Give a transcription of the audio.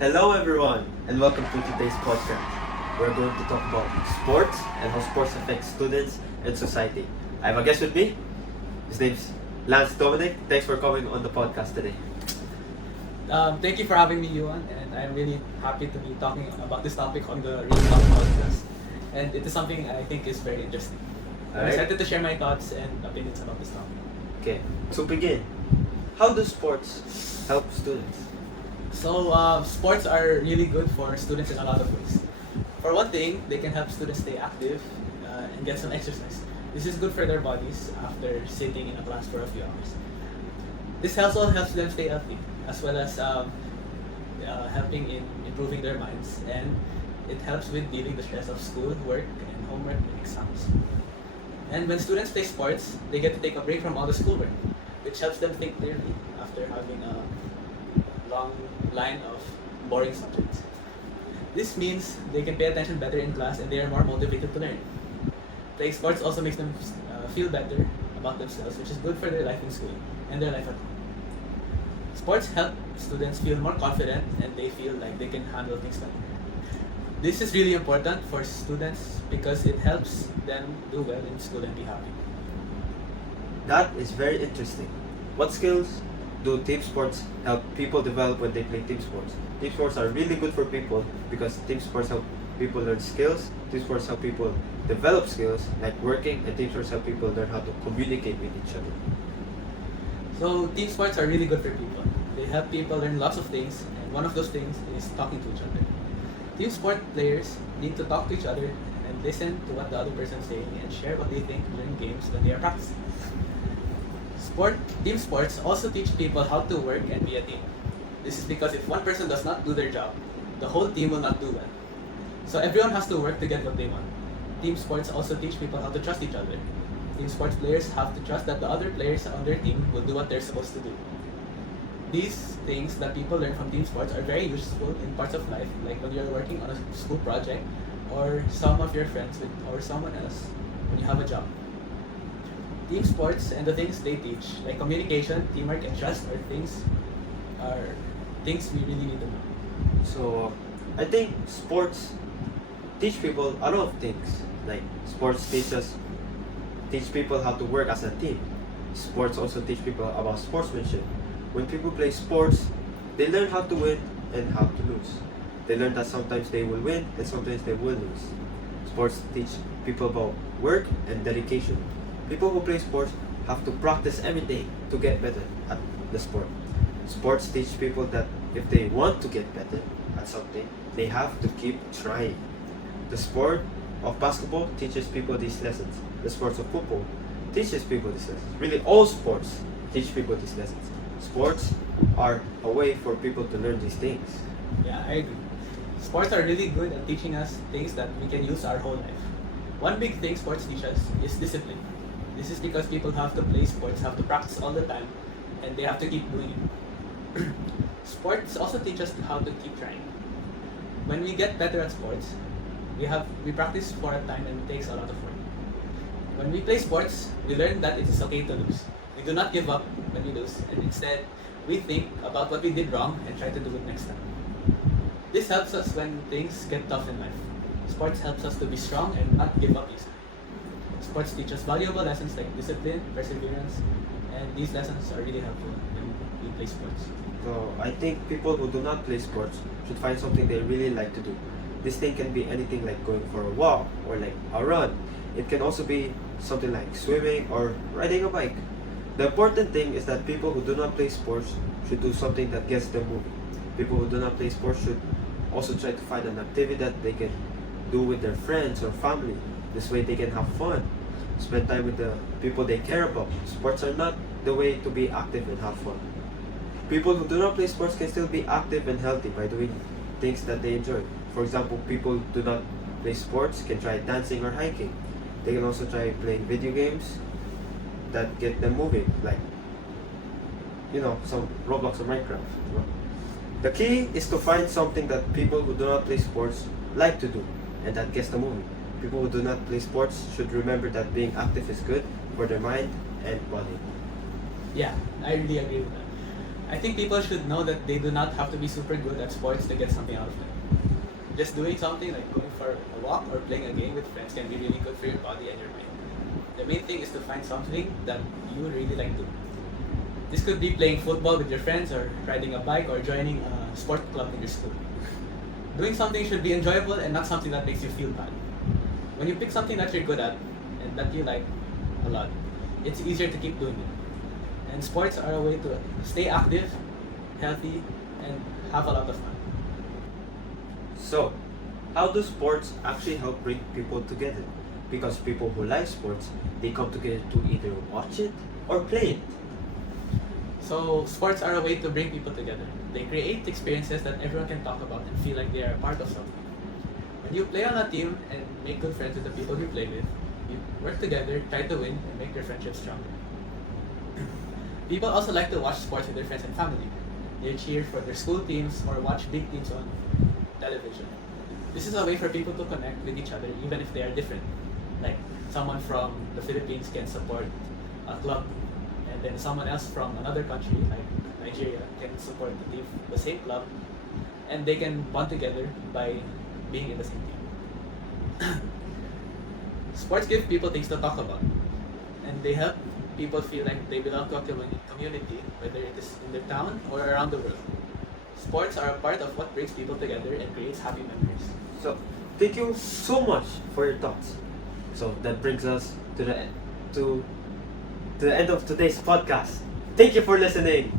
Hello, everyone, and welcome to today's podcast. We're going to talk about sports and how sports affect students and society. I have a guest with me. His name's Lanz Dominic. Thanks for coming on the podcast today. Thank you for having me, Yuan, and I'm really happy to be talking about this topic on the Real Talk podcast. And it is something I think is very interesting. I'm Alright. excited to share my thoughts and opinions about this topic. Okay, to begin, how do sports help students? So, sports are really good for students in a lot of ways. For one thing, they can help students stay active and get some exercise. This is good for their bodies after sitting in a class for a few hours. This also helps them stay healthy, as well as helping in improving their minds, and it helps with dealing the stress of school, work, and homework and exams. And when students play sports, they get to take a break from all the schoolwork, which helps them think clearly after having a long line of boring subjects. This means they can pay attention better in class and they are more motivated to learn. Playing sports also makes them feel better about themselves, which is good for their life in school and their life at home. Sports help students feel more confident and they feel like they can handle things better. This is really important for students because it helps them do well in school and be happy. That is very interesting. What skills do team sports help people develop when they play team sports? Team sports are really good for people because team sports help people learn skills. Team sports help people develop skills like working, and team sports help people learn how to communicate with each other. So team sports are really good for people. They help people learn lots of things, and one of those things is talking to each other. Team sport players need to talk to each other and listen to what the other person is saying and share what they think during games when they are practicing. Team sports also teach people how to work and be a team. This is because if one person does not do their job, the whole team will not do well. So everyone has to work to get what they want. Team sports also teach people how to trust each other. Team sports players have to trust that the other players on their team will do what they're supposed to do. These things that people learn from team sports are very useful in parts of life, like when you're working on a school project, or some of your friends with, or someone else when you have a job. Team sports and the things they teach, like communication, teamwork, and trust, are things we really need to know. So, I think sports teach people a lot of things. Like sports teach people how to work as a team. Sports also teach people about sportsmanship. When people play sports, they learn how to win and how to lose. They learn that sometimes they will win and sometimes they will lose. Sports teach people about work and dedication. People who play sports have to practice every day to get better at the sport. Sports teach people that if they want to get better at something, they have to keep trying. The sport of basketball teaches people these lessons. The sports of football teaches people these lessons. Really, all sports teach people these lessons. Sports are a way for people to learn these things. Yeah, I agree. Sports are really good at teaching us things that we can use our whole life. One big thing sports teach us is discipline. This is because people have to play sports, have to practice all the time, and they have to keep doing it. Sports also teach us how to keep trying. When we get better at sports, we practice for a time and it takes a lot of work. When we play sports, we learn that it is okay to lose. We do not give up when we lose, and instead, we think about what we did wrong and try to do it next time. This helps us when things get tough in life. Sports helps us to be strong and not give up easily. Sports teach us valuable lessons like discipline, perseverance, and these lessons are really helpful when we play sports. So I think people who do not play sports should find something they really like to do. This thing can be anything like going for a walk or like a run. It can also be something like swimming or riding a bike. The important thing is that people who do not play sports should do something that gets them moving. People who do not play sports should also try to find an activity that they can do with their friends or family. This way they can have fun, spend time with the people they care about. Sports are not the way to be active and have fun. People who do not play sports can still be active and healthy by doing things that they enjoy. For example, people who do not play sports can try dancing or hiking. They can also try playing video games that get them moving, like some Roblox or Minecraft. The key is to find something that people who do not play sports like to do, and that gets them moving. People who do not play sports should remember that being active is good for their mind and body. Yeah, I really agree with that. I think people should know that they do not have to be super good at sports to get something out of them. Just doing something like going for a walk or playing a game with friends can be really good for your body and your mind. The main thing is to find something that you really like doing. This could be playing football with your friends or riding a bike or joining a sport club in your school. Doing something should be enjoyable and not something that makes you feel bad. When you pick something that you're good at and that you like a lot, it's easier to keep doing it. And sports are a way to stay active, healthy, and have a lot of fun. So, how do sports actually help bring people together? Because people who like sports, they come together to either watch it or play it. So sports are a way to bring people together. They create experiences that everyone can talk about and feel like they are a part of something. When you play on a team and make good friends with the people you play with, you work together, try to win, and make your friendship stronger. People also like to watch sports with their friends and family. They cheer for their school teams or watch big teams on television. This is a way for people to connect with each other even if they are different. Like someone from the Philippines can support a club, and then someone else from another country like Nigeria can support the same club, and they can bond together by being in the same team. Sports give people things to talk about, and they help people feel like they belong to a community, whether it is in their town or around the world. Sports are a part of what brings people together and creates happy memories. So, thank you so much for your thoughts. So that brings us to the end of today's podcast. Thank you for listening.